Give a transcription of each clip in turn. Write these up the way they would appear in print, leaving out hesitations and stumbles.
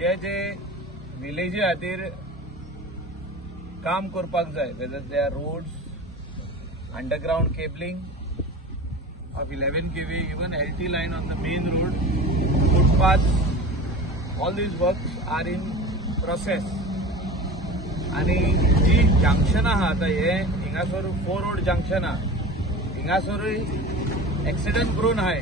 जे जे विलेजी खातीर काम करपाक जाय, whether they are roads, underground cabling of 11 kV, even LT line on the main road, footpaths, all these works are in process. आणि जी junction आहा आता हे हिंगासर 4 रोड जंक्शन आहा, हिंगासरूय एक्सिडेंट प्रोन आहे,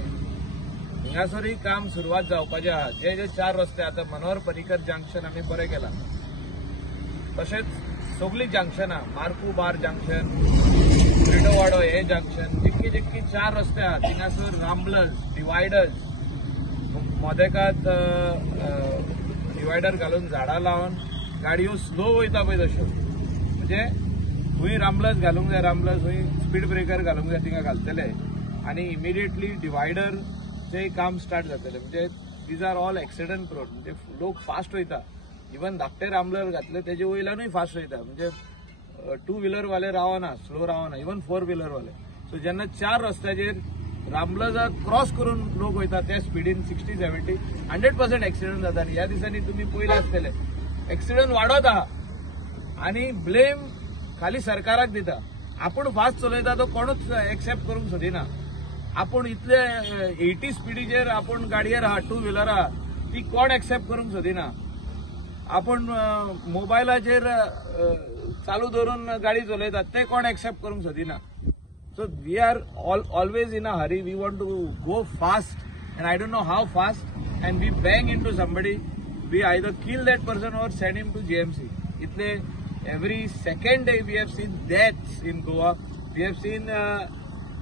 हिंगासरूय काम सुरुवात जावपाचें आहा. जे जे 4 रस्ते आता मनोहर पर्रीकर जंक्शन आम्ही बरे केला, तशेंच सगळी जंक्शनां, मार्कू बार जंक्शन, ब्रिटोवाडो हे जंक्शन, जितकी 4 रस्ते आहात थिंगासर राम्बलर्स, डिवायडर्स, मोदेकात डिवायडर घालून झाडां लावन गाडयो स्लो वयता पळय तश्यो, म्हणजे खंय राम्बलर्स घालूंक जाय, राम्बलर्स खंय स्पीड ब्रेकर घालूंक जाय थिंगा घालतले आणि इमिडिएटली डिवायडरचें काम स्टार्ट जातलें. म्हणजे these are all accident prone, म्हणजे लोक फास्ट वयता, इवन धाकटे राम्बलर घातले तेजे वयल्यानूय फास्ट वयता, म्हणजे 2 व्हीलर वाले रावना, स्लो रावना, इवन 4 व्हीलर वाले. सो जेन्ना 4 रस्त्याचेर राम्बलर्स क्रॉस करून लोक वयता त्या स्पीडीन 60-70 100% एक्सिडंट जाता. आणि ह्या दिसांनी तुम्ही पयले आसतले एक्सिडंट वाडत आहा आणि ब्लेम खाली सरकाराक दिता. आपूण फास्ट चलयता तो कोणूच एक्सेप्ट करूंक सोदिना. आपूण इतले 80 स्पीडीचेर आपूण गाडयेर आहा, 2 व्हीलर आहा, ती कोण एक्सेप्ट करूंक सोदिना. आपण मोबायलाचेर चालू धरून गाडी चलयतात ते कोण एक्सेप्ट करूंक सोदिना. So we are always in a hurry, we want to go fast and I don't know how fast and we bang into somebody, we either kill that person or send him to GMC. इतले every second day we have seen deaths in Goa, we have seen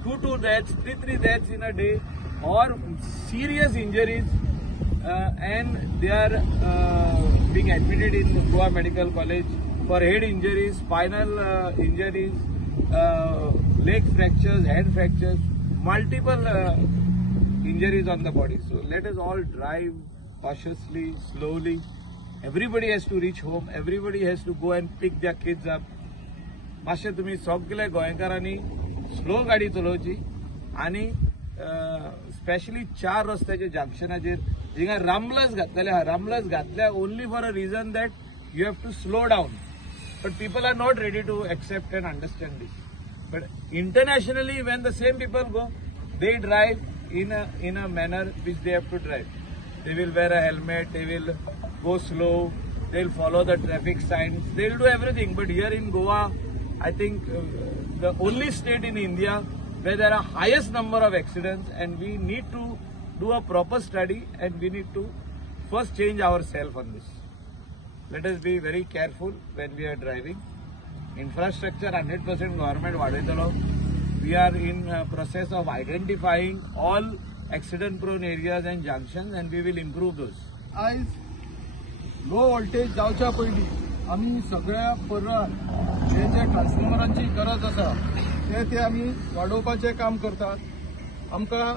2 deaths, 3 deaths in a day, or serious injuries, and they are being admitted in Goa Medical College for head injuries, spinal injuries, leg fractures, head fractures, multiple injuries on the body. So let us all drive cautiously, slowly. Everybody has to reach home, everybody has to go and pick their kids up. मातशे तुम्ही सगळे गोंयकारांनी slow गाडी चलोवची आणि specially 4 रस्त्याच्या जंक्शनाचेर हिंगा राम्बलर्स घातलेले आहा, राम्बलर्स घातल्या only for a reason that you have to slow down, but people are not ready to accept and understand this. But internationally when the same people go, they drive in a manner which they have to drive. They will wear a helmet, they will go slow, they will follow the traffic signs, they will do everything. But here in Goa, I think the only state in India where there are highest number of accidents, and we need to do a proper study and we need to first change ourselves on this. Let us be very careful when we are driving. Infrastructure 100% government वाडयतलो. We are in process of identifying all accident prone areas and junctions, and we will improve those. आज low voltage जावच्या पयलीं आमी सगळ्या पर्रान जे ट्रान्सफॉर्मरांची गरज आसा ते आमी वाडोवपाचें काम करतात. आमकां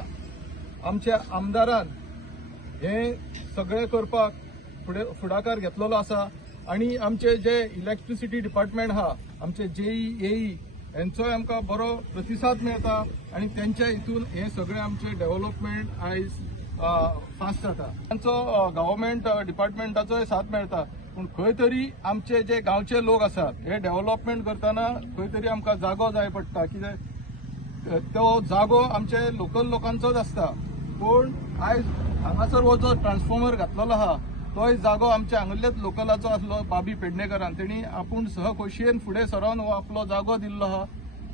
आमच्या आमदारान हे सगळें करपाक फुडाकार घेतलेलो आसा आणि आमचे जे इलेक्ट्रिसिटी डिपार्टमेंट आहा, आमचे JE, AE यांचोय आमकां बरो प्रतिसाद मेळटा आणि त्यांच्या हितून हे सगळे आमचे डेव्हलपमेंट आयज फास्ट जाता. तांचो गव्हर्नमेंट डिपार्टमेंटाचोय साथ मेळटा, पूण खंय तरी आमचे जे गांवचे लोक आसात हे डेव्हलपमेंट करतना खंय तरी आमकां जागो जाय पडटा, कित्याक तो जागो आमचे लोकल लोकांचोच आसता. पूण आयज हांगासर हो जो ट्रान्सफॉर्मर घातलेलो आहा तोय जागो आमच्या हांगल्याच लोकलाचो आसलो, बाबी पेडणेकरान. तेणी आपूण सहखुशयेन फुडें सरोन हो आपलो जागो दिल्लो आहा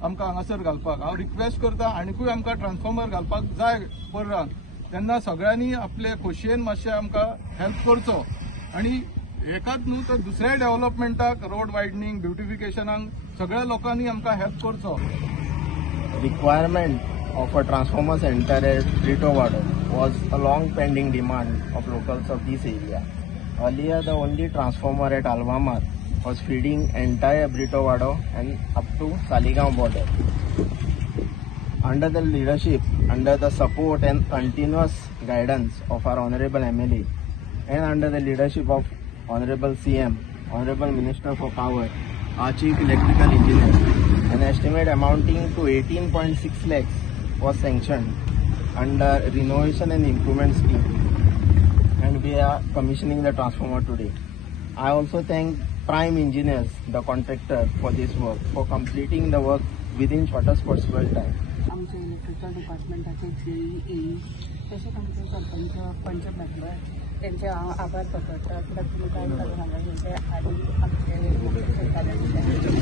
आमकां हांगासर घालपाक. हांव रिक्वेस्ट करता आनीकूय आमकां ट्रान्सफॉर्मर घालपाक जाय पर्रान, तेन्ना सगळ्यांनी आपले खोशयेन मातशें आमकां हेल्प करचो. आणि एकाच न्हू तर दुसऱ्या डेव्हलपमेंटाक, रोड वायडनिंग, ब्युटिफिकेशनाक सगळ्या लोकांनी आमकां हेल्प करचो. Requirement of a transformer center at Britowato was a long pending demand of locals of this area. Earlier, the only transformer at Alvamar was feeding entire Britowato and up to Saligaon border. Under the leadership, under the support and continuous guidance of our Honorable MLA, and under the leadership of Honorable CM, Honorable Minister for Power, our Chief Electrical Engineer, an estimate amounting to 18.6 lakhs was sanctioned under renovation and improvement scheme, and we are commissioning the transformer today. I also thank Prime Engineers, the contractor, for this work, for completing the work within shortest possible time. आमचे electrical डिपार्टमेंटाचे CE तसेच आमचे सरपंच पंच member त्यांचे आभार प्रकट तुम्ही काय सांगा आणि आमचे